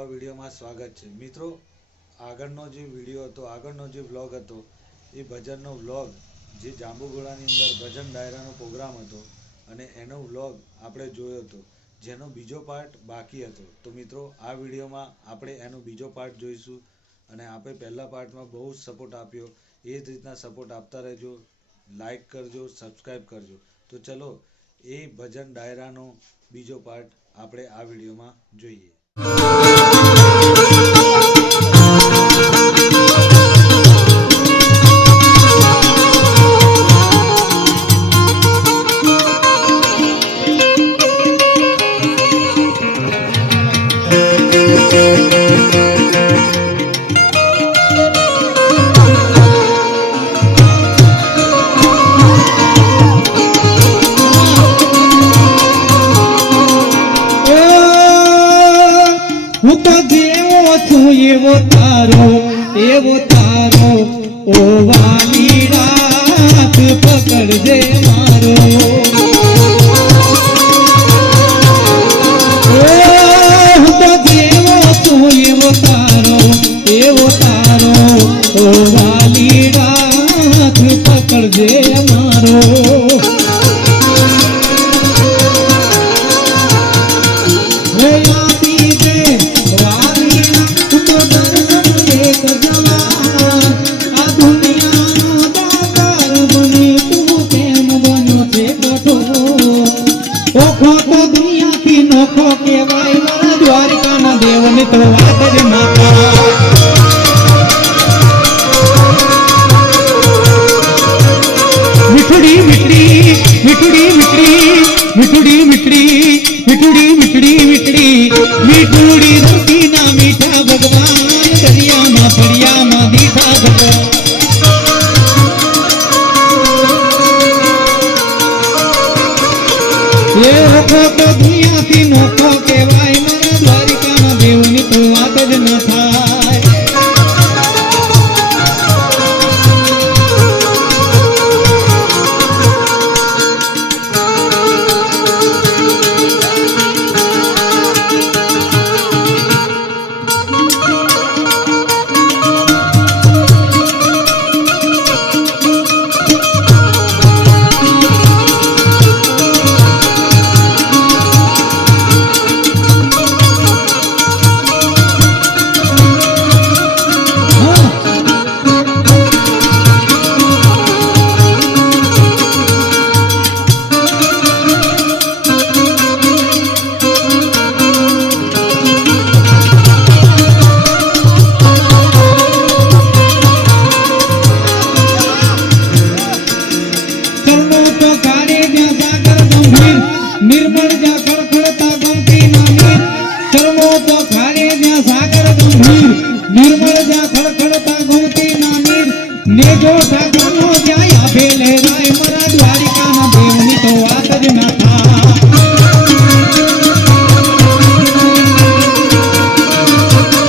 નવા વિડીયોમાં સ્વાગત છે મિત્રો। આગળનો જે વિડીયો હતો, આગળનો જે વ્લોગ હતો એ ભજનનો વ્લોગ જે જાંબુઘોડાની અંદર ભજન ડાયરાનો પ્રોગ્રામ હતો અને એનો વ્લોગ આપણે જોયો હતો, જેનો બીજો પાર્ટ બાકી હતો। તો મિત્રો આ વિડીયોમાં આપણે એનો બીજો પાર્ટ જોઈશું અને આપણે પહેલા પાર્ટમાં બહુ જ સપોર્ટ આપ્યો, એ જ રીતના સપોર્ટ આપતા રહેજો, લાઈક કરજો, સબસ્ક્રાઈબ કરજો। તો ચલો એ ભજન ડાયરાનો બીજો પાર્ટ આપણે આ વિડીયોમાં જોઈએ। एवो तारो ओ वाली रात पकड़ दे मारो ओ तो देवो तू एवो तारो ओ वाली रात पकड़ दे मारो तो वादर माता मिठड़ी मिठड़ी मिठड़ी मिठड़ी मिठड़ी मिठड़ी मिठड़ी मिठड़ी मिठड़ी मिठड़ी रोटी ना मीठा भगवान दरिया ना पड़िया ना दीठा भगवान ये ओखो तो दुनिया की नोखो के वाई मरा द्वारिका ना देवनी तो वादज न थाय निर्मल जा खड़खड़ता गमती नामीर चरमो तो खारे जा सागर गंभीर निर्मल जा खड़खड़ता गमती नामीर ने जो सागरनो जाया भेले राय मरा द्वारिका ना देवनी तो वादज न था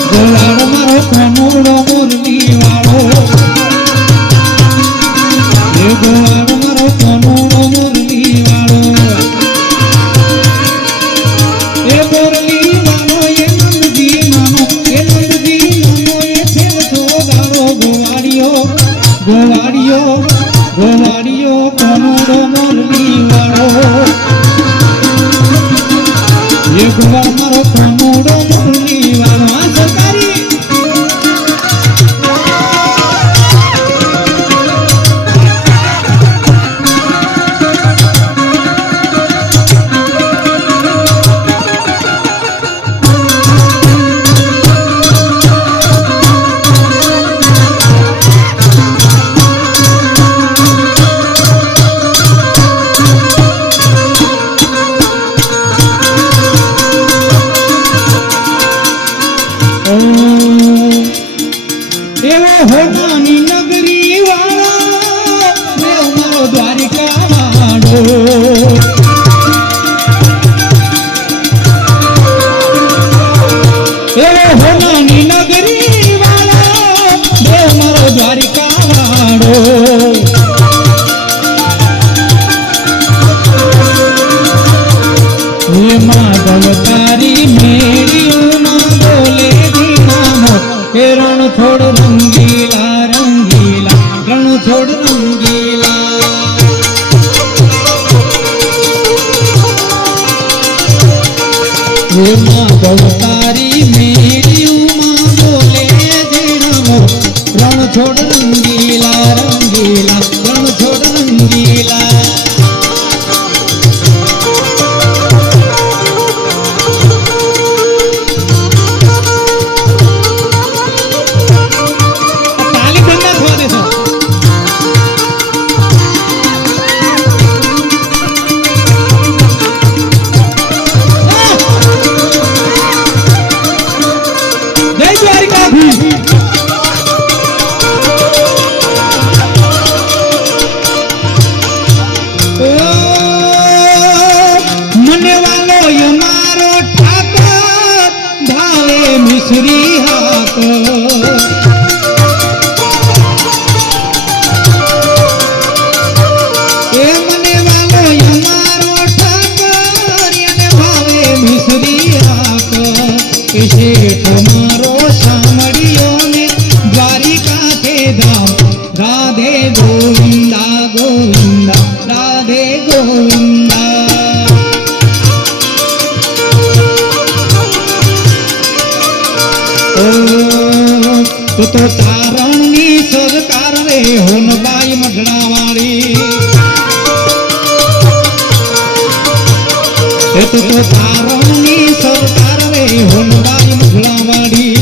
गोलाड़ मारो कोनोड़ो मुरली वालो ये गोलाड़ मारो कोनोड़ो मुरली वालो गोवाड़ियो गोवाड़ियो कोनोड़ो मुरली वालो ये गोवाड़ मारो कोनोड़ो मुरली वालो आ सरकारी होगानी नगरी वाला देव मारो द्वारिका वाड़ो होगानी नगरी वाला देव मारो द्वारिका वाड़ो ये माधव तारी मेरी ना बोले સુરમાં ગૌતારી મેળ્યુંમાં બોલે જીણમો રણ છોડ રંગીલા રંગીલા રણ છોડ રંગીલા તાલી બંધ ના થવા દેશો મને વાલો મારો ઠાકોર ભાવે મિશ્રી હાક એ મને વાલો મારો ઠાકોર એને ભાવે મિશ્રી હાક એ શેઠ મારો સામળિયો ને દ્વારિકાથી ધામ રાધે ગોવિંદા ગોવિંદા રાધે ગોવિંદા તો તારણની સરકાર રે હોનબાઈ મઢડા વાળી તો તારણની સરકાર રે હોનબાઈ મઢડા વાળી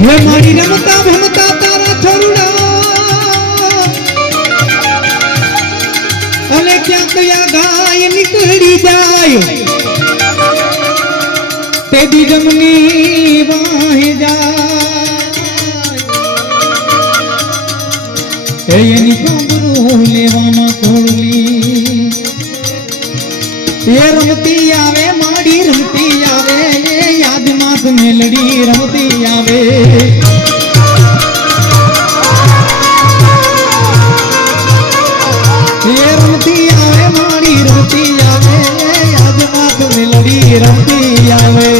હે મારી રમતા ભમતા તારા છોરુડા અને ક્યાંક યા ગાય નીકળી જાય તે જમની વાહે જાય એની કાંબરું લેવામાં કોળલી એ રમતી આવે માડી રમતી આવે એ યાદમાં મેલડી રમતી આવે એ રમતી આવે માડી રમતી આવે એ યાદમાં મેલડી રમતી આવે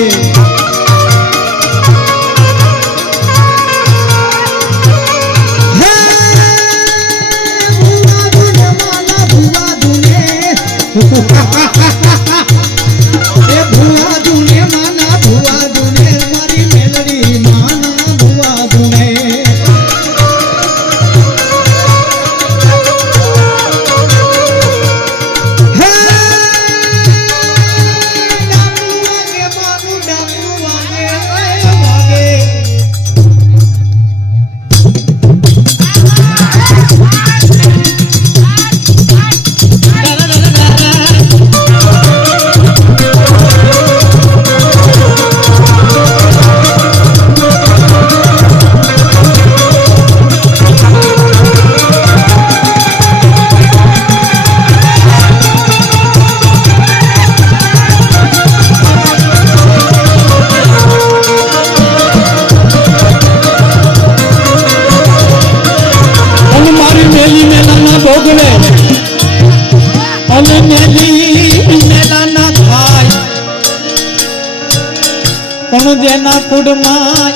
પણ જેના કુડમાં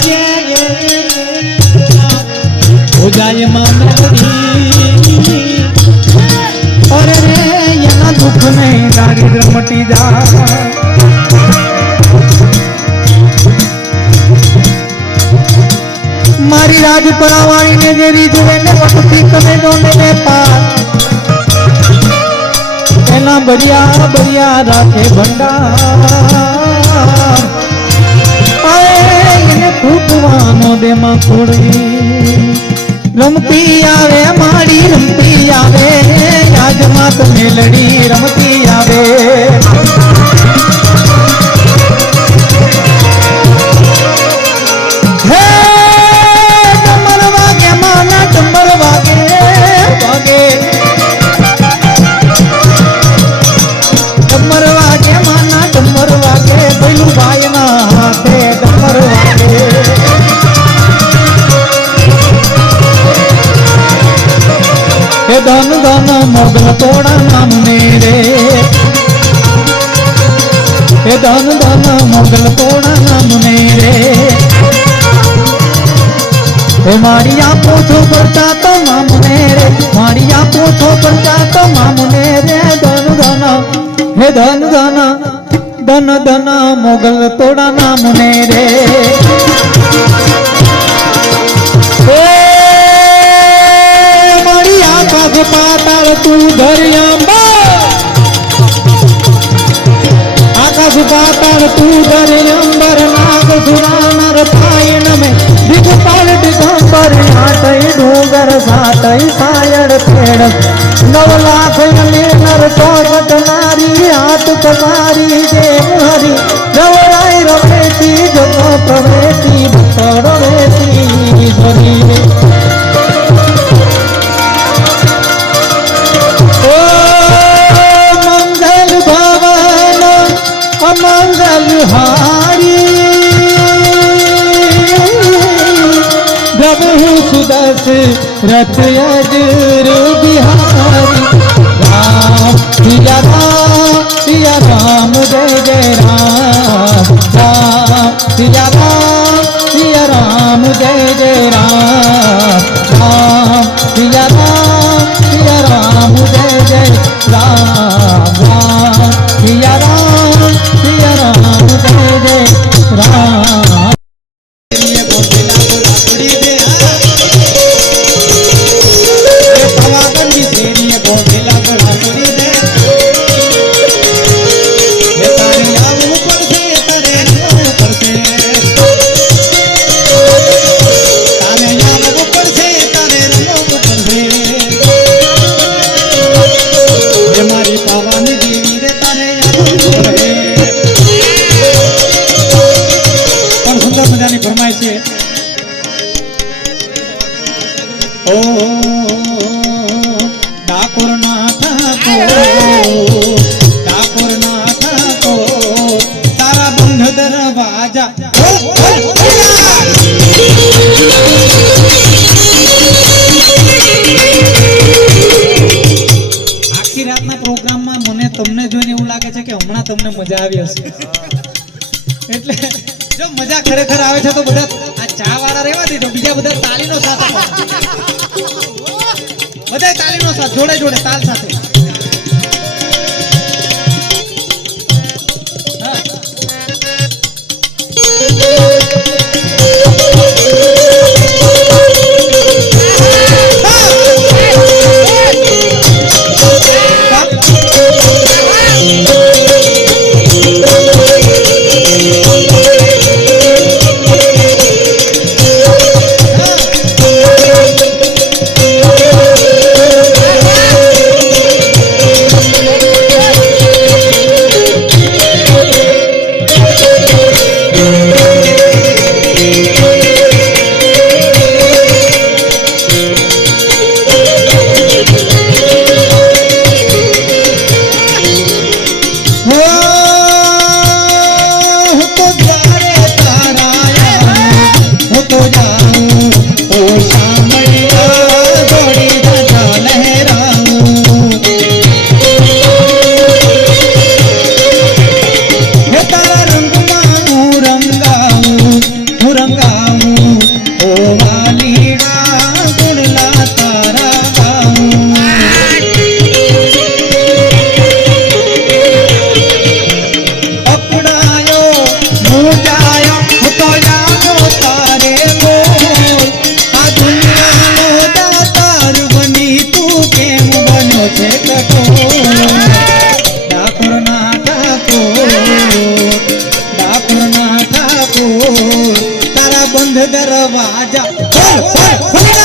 જાય માનવી અરે રે એના દુઃખ ને દારિદ્ર મટી જાય મારી રાજપરા વાળીને જે રીઝવે ને વટથી કને જોને ને પાર એના બરિયા બરિયા રાખે ભંડાર એને ફૂટવાનો દેમાં ખોડી રમતી આવે માડી રમતી આવે આજમાં તો મેલડી રમતી આવે હે ડમર વાગે માના ડમર વાગે વાગે ડમર વાગે માના ડમર વાગે ભૈલું ભાઈ ના હાથે ડમર વાગે એ ધન ધન મોગલ તોડા નામને રે એ ધન ધન મોગલ તોડા નામને રે એ મારી આપો છો પડતા તો મામને રે મારી આપો છો પડતા તો મામને રે ધન ધન હે ધન ધન ધન ધન મોગલ તોડા નામને રે મારી આકાશ પાતાળ તું ધર્યા આકાશ પાતાળ તું ધરે અંબર નાગ સુરાનર પાયન મે દિગપાલ દિગંબર આટઈ ડુંગર સાટઈ પાયડ પેડ 9 લાખ અલેનર ચોગટ નારી હાથ કમારી જે હરી નવરાઈ રવેતી જગ પ્રવેતી ભક્ત રવેતી ધરી मंगल हारी प्रभु सुदस रथ अजर बिहारी राम सिया राम जय जय राम राम सिया राम जय जय राम राम सिया राम जय जय राम राम सिया राम जय जय राम તમને મજા આવી હશે એટલે જો મજા ખરેખર આવે છે તો બધા આ ચા વાળા રહેવા દેજો બીજા બધા તાલીનો સાથ આપો બધા તાલીનો સાથ જોડે જોડે તાલ સાથે दरवाजा